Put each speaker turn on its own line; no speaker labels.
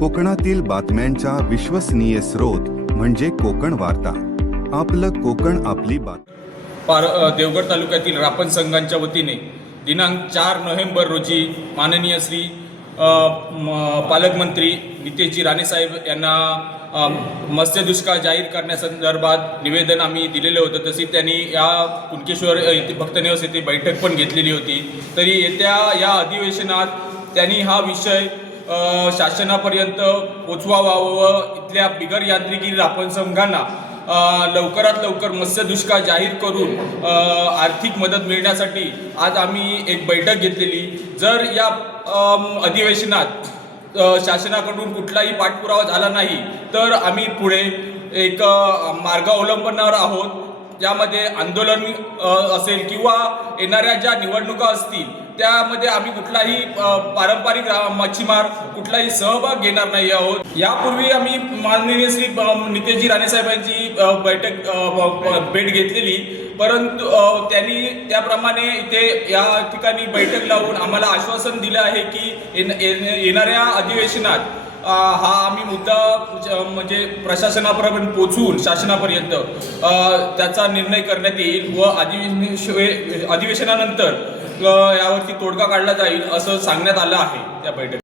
कोकणातील बातम्यांचा विश्वसनीय स्रोत म्हणजे कोकण वार्ता. आपलं कोकण आपली बात.
पार देवगड तालुक्यातील रापण संघांच्या वतीने दिनांक चार नोव्हेंबर रोजी माननीय श्री पालकमंत्री नितेशजी राणेसाहेब यांना मत्स्य दुष्काळ जाहीर करण्यासंदर्भात निवेदन आम्ही दिलेलं होतं. तसे त्यांनी या कुणकेश्वर येथे भक्तनिवास येथे बैठक पण घेतलेली होती. तरी येत्या या अधिवेशनात त्यांनी हा विषय शासनापर्यंत पोचवावा व इथल्या बिगर यांत्रिकी रापण संघांना लवकरात लवकर मत्स्य दुष्काळ जाहीर करून आर्थिक मदत मिळण्यासाठी आज आम्ही एक बैठक घेतलेली. जर या अधिवेशनात शासनाकडून कुठलाही पाठपुरावा झाला नाही तर आम्ही पुढे एक मार्ग अवलंबणार आहोत. ज्यामध्ये आंदोलन असेल किंवा येणाऱ्या ज्या निवडणुका असतील त्यामध्ये आम्ही कुठलाही पारंपरिक मच्छीमार कुठलाही सहभाग घेणार नाही आहोत. यापूर्वी आम्ही माननीय श्री नितेजी नितेशजी राणेसाहेबांची बैठक भेट घेतलेली. परंतु त्यांनी त्याप्रमाणे इथे या ठिकाणी बैठक लावून आम्हाला आश्वासन दिलं आहे की येणाऱ्या अधिवेशनात हा आम्ही मुद्दा म्हणजे, म्हणजे प्रशासनापर्यंत पोचवून शासनापर्यंत त्याचा निर्णय करण्यात येईल व अधिवेश अधिवेशनानंतर यावरती तोडगा काढला जाईल असं सांगण्यात आलं आहे त्या बैठकीत.